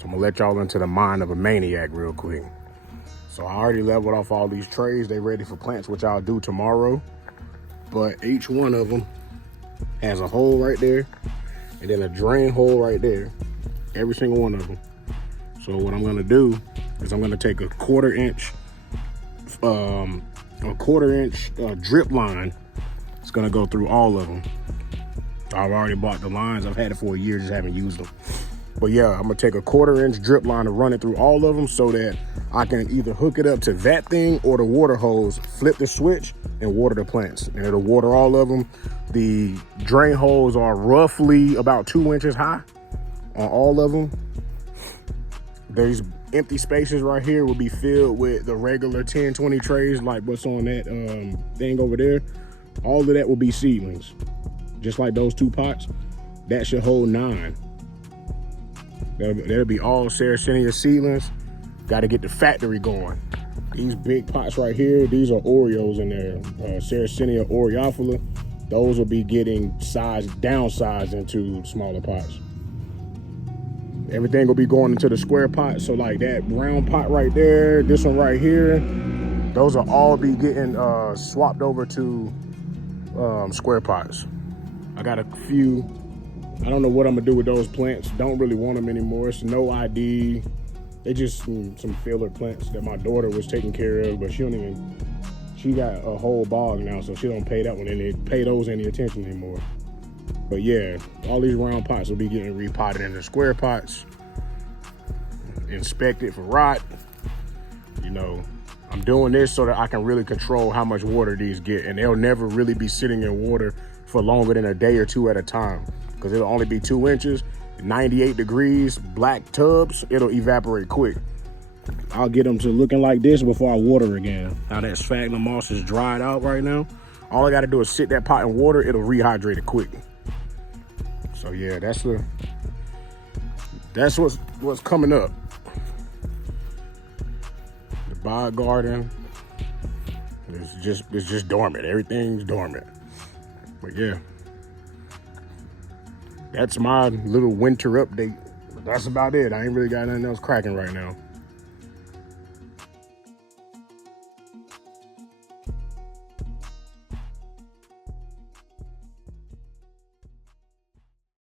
So I'm gonna let y'all into the mind of a maniac real quick. So I already leveled off all these trays. They ready for plants, which I'll do tomorrow. But each one of them has a hole right there and then a drain hole right there. Every single one of them. So what I'm gonna do is I'm gonna take a quarter inch drip line. It's gonna go through all of them. I've already bought the lines. I've had it for a year, just haven't used them. But yeah, I'm gonna take a quarter inch drip line and run it through all of them so that I can either hook it up to that thing or the water hose, flip the switch and water the plants. And it'll water all of them. The drain holes are roughly about 2 inches high on all of them. These empty spaces right here will be filled with the regular 10, 20 trays like what's on that thing over there. All of that will be seedlings. Just like those 2 pots, that should hold 9. That'll be all Sarracenia seedlings. Got to get the factory going. These big pots right here, these are Oreos in there. Sarracenia Oreophila. Those will be getting downsized into smaller pots. Everything will be going into the square pot. So like that round pot right there, this one right here, those will all be getting swapped over to square pots. I got a few. I don't know what I'm gonna do with those plants. Don't really want them anymore. It's no ID. They just some filler plants that my daughter was taking care of, but she got a whole bog now, so she don't pay that one pay those any attention anymore. But yeah, all these round pots will be getting repotted into square pots, inspected for rot. You know, I'm doing this so that I can really control how much water these get, and they'll never really be sitting in water for longer than a day or 2 at a time, because it'll only be 2 inches, 98 degrees, black tubs, it'll evaporate quick. I'll get them to looking like this before I water again. Now that sphagnum moss is dried out right now, all I gotta do is sit that pot in water, it'll rehydrate it quick. So yeah, that's what's coming up. The bio garden it's just dormant. Everything's dormant. But yeah, that's my little winter update. But that's about it. I ain't really got nothing else cracking right now.